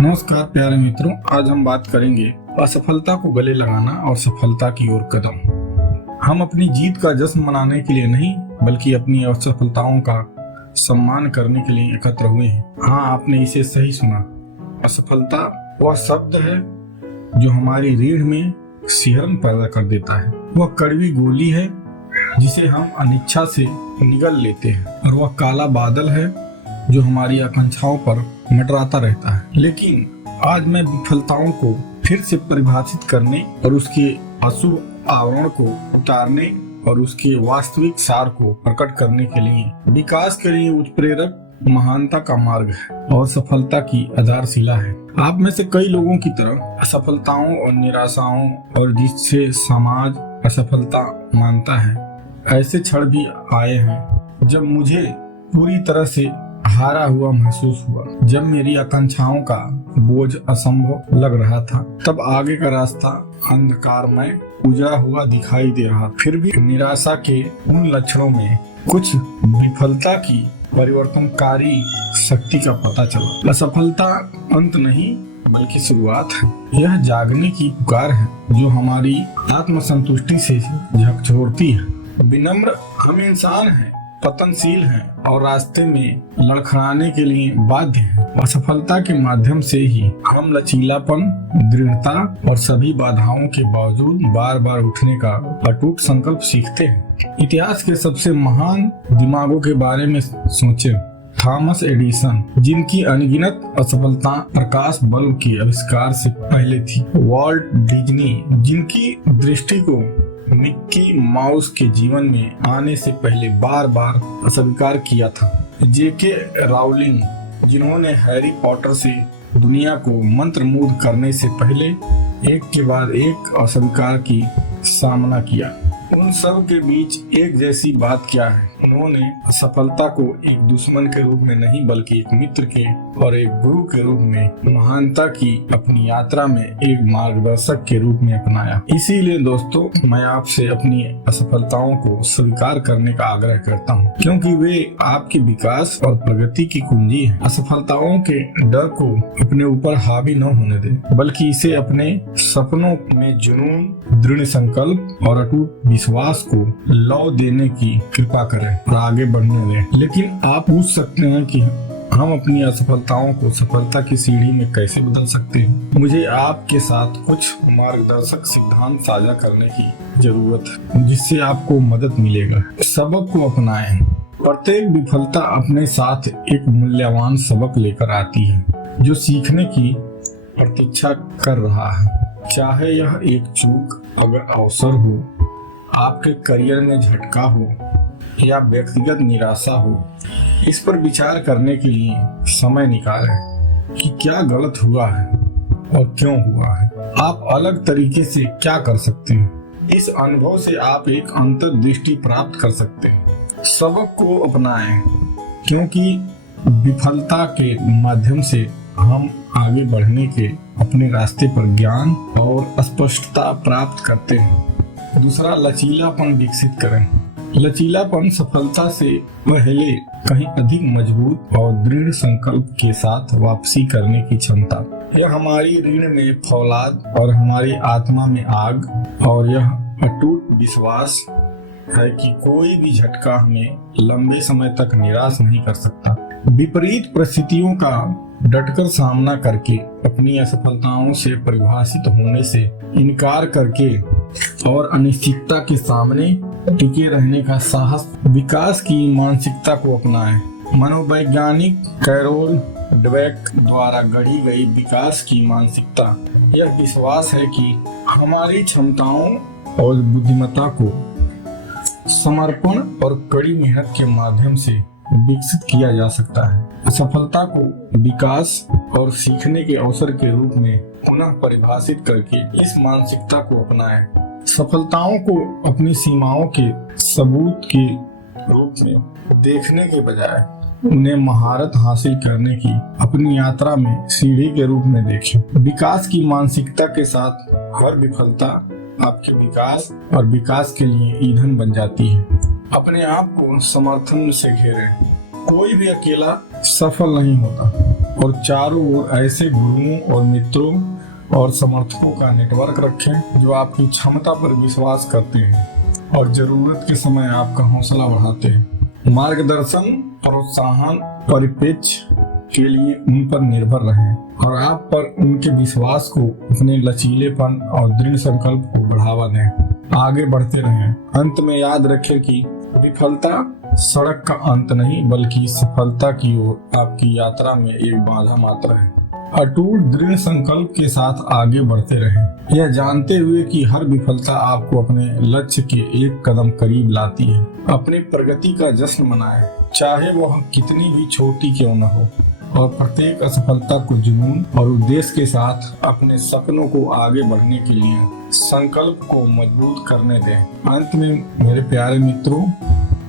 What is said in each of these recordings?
नमस्कार प्यारे मित्रों, आज हम बात करेंगे असफलता को गले लगाना और सफलता की ओर कदम। हम अपनी जीत का जश्न मनाने के लिए नहीं बल्कि अपनी असफलताओं का सम्मान करने के लिए एकत्र हुए हैं। हाँ, आपने इसे सही सुना। असफलता वह शब्द है जो हमारी रीढ़ में सिहरन पैदा कर देता है। वह कड़वी गोली है जिसे हम अनिच्छा से निगल लेते हैं, और वह काला बादल है जो हमारी आकांक्षाओं पर मंडराता रहता है। लेकिन आज मैं विफलताओं को फिर से परिभाषित करने और उसके अशुभ आवरण को उतारने और उसके वास्तविक सार को प्रकट करने के लिए विकास के लिए उत्प्रेरक महानता का मार्ग है और सफलता की आधारशिला है। आप में से कई लोगों की तरह असफलताओं और निराशाओं और जिससे समाज असफलता मानता है, ऐसे क्षण भी आए हैं जब मुझे पूरी तरह से हारा हुआ महसूस हुआ। जब मेरी आकांक्षाओं का बोझ असंभव लग रहा था, तब आगे का रास्ता अंधकारमय उजड़ा हुआ दिखाई दे रहा। फिर भी निराशा के उन लक्षणों में कुछ विफलता की परिवर्तनकारी शक्ति का पता चला। असफलता अंत नहीं बल्कि शुरुआत है। यह जागने की पुकार है जो हमारी आत्मसंतुष्टि से झकझोरती है। विनम्र हम इंसान हैं, पतनशील हैं और रास्ते में लड़खड़ाने के लिए बाध्य हैं। असफलता के माध्यम से ही हम लचीलापन, दृढ़ता और सभी बाधाओं के बावजूद बार बार उठने का अटूट संकल्प सीखते हैं। इतिहास के सबसे महान दिमागों के बारे में सोचें। थॉमस एडिसन, जिनकी अनगिनत असफलता प्रकाश बल्ब के आविष्कार से पहले थी। वॉल्ट डिज्नी, जिनकी दृष्टि को मिक्की माउस के जीवन में आने से पहले बार बार अस्वीकार किया था। जेके राउलिंग, जिन्होंने हैरी पॉटर से दुनिया को मंत्रमुग्ध करने से पहले एक के बाद एक अस्वीकार की सामना किया। उन सब के बीच एक जैसी बात क्या है? उन्होंने सफलता को एक दुश्मन के रूप में नहीं बल्कि एक मित्र के और एक गुरु के रूप में, महानता की अपनी यात्रा में एक मार्गदर्शक के रूप में अपनाया। इसीलिए दोस्तों, मैं आपसे अपनी असफलताओं को स्वीकार करने का आग्रह करता हूँ, क्योंकि वे आपके विकास और प्रगति की कुंजी है। असफलताओं के डर को अपने ऊपर हावी न होने दें, बल्कि इसे अपने सपनों में जुनून, दृढ़ संकल्प और अटूट विश्वास को लौ देने की कृपा करें और आगे बढ़ने दें। लेकिन आप पूछ सकते हैं कि हम अपनी असफलताओं को सफलता की सीढ़ी में कैसे बदल सकते हैं। मुझे आपके साथ कुछ मार्गदर्शक सिद्धांत साझा करने की जरूरत है जिससे आपको मदद मिलेगा। सबक को अपनाएं। प्रत्येक विफलता अपने साथ एक मूल्यवान सबक लेकर आती है जो सीखने की प्रतीक्षा कर रहा है। चाहे यह एक चूक, अगर अवसर हो, आपके करियर में झटका हो या व्यक्तिगत निराशा हो, इस पर विचार करने के लिए समय निकालें कि क्या गलत हुआ है और क्यों हुआ है। आप अलग तरीके से क्या कर सकते हैं। इस अनुभव से आप एक अंतर्दृष्टि प्राप्त कर सकते हैं। सबक को अपनाएं, क्योंकि विफलता के माध्यम से हम आगे बढ़ने के अपने रास्ते पर ज्ञान और स्पष्टता प्राप्त करते हैं। दूसरा, लचीलापन विकसित करें। लचीलापन सफलता से पहले कहीं अधिक मजबूत और दृढ़ संकल्प के साथ वापसी करने की क्षमता। यह हमारी रीढ़ में फौलाद और हमारी आत्मा में आग, और यह अटूट विश्वास है कि कोई भी झटका हमें लंबे समय तक निराश नहीं कर सकता। विपरीत परिस्थितियों का डटकर सामना करके, अपनी असफलताओं से परिभाषित होने से इनकार करके और अनिश्चितता के सामने टिके रहने का साहस, विकास की मानसिकता को अपनाएं। मनोवैज्ञानिक कैरोल ड्वेक द्वारा गढ़ी गई विकास की मानसिकता यह विश्वास है कि हमारी क्षमताओं और बुद्धिमत्ता को समर्पण और कड़ी मेहनत के माध्यम से विकसित किया जा सकता है। सफलता को विकास और सीखने के अवसर के रूप में पुनः परिभाषित करके इस मानसिकता को अपनाएं। सफलताओं को अपनी सीमाओं के सबूत के रूप में देखने के बजाय उन्हें महारत हासिल करने की अपनी यात्रा में सीढ़ी के रूप में देखें। विकास की मानसिकता के साथ हर विफलता आपके विकास और विकास के लिए ईंधन बन जाती है। अपने आप को समर्थन से घेरें। कोई भी अकेला सफल नहीं होता। और चारों ओर ऐसे गुरुओं और मित्रों और समर्थकों का नेटवर्क रखें जो आपकी क्षमता पर विश्वास करते हैं और जरूरत के समय आपका हौसला बढ़ाते हैं। मार्गदर्शन, प्रोत्साहन, परिप्रेक्ष्य के लिए उन पर निर्भर रहें और आप पर उनके विश्वास को, अपने लचीलेपन और दृढ़ संकल्प को बढ़ावा दें। आगे बढ़ते रहें। अंत में याद रखें कि विफलता सड़क का अंत नहीं बल्कि सफलता की ओर आपकी यात्रा में एक बाधा मात्र है। अटूट दृढ़ संकल्प के साथ आगे बढ़ते रहें, यह जानते हुए कि हर विफलता आपको अपने लक्ष्य के एक कदम करीब लाती है। अपनी प्रगति का जश्न मनाएं, चाहे वह कितनी भी छोटी क्यों न हो, और प्रत्येक असफलता को जुनून और उद्देश्य के साथ अपने सपनों को आगे बढ़ने के लिए संकल्प को मजबूत करने दें। अंत में मेरे प्यारे मित्रों,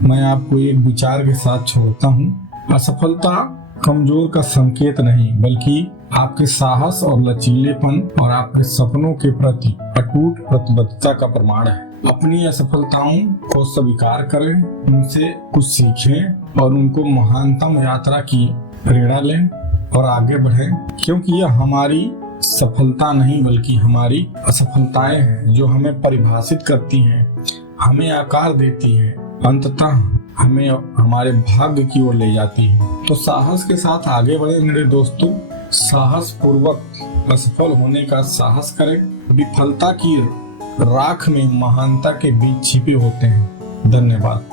मैं आपको एक विचार के साथ छोड़ता हूँ। असफलता कमजोर का संकेत नहीं बल्कि आपके साहस और लचीलेपन और आपके सपनों के प्रति अटूट प्रतिबद्धता का प्रमाण है। अपनी असफलताओं को स्वीकार करें, उनसे कुछ सीखें और उनको महानतम यात्रा की प्रेरणा लें और आगे बढ़ें, क्योंकि यह हमारी सफलता नहीं बल्कि हमारी असफलताएं हैं जो हमें परिभाषित करती हैं, हमें आकार देती हैं, अंततः हमें हमारे भाग्य की ओर ले जाती है। तो साहस के साथ आगे बढ़े मेरे दोस्तों, साहस पूर्वक असफल होने का साहस करें। विफलता की राख में महानता के बीज छिपे होते हैं। धन्यवाद।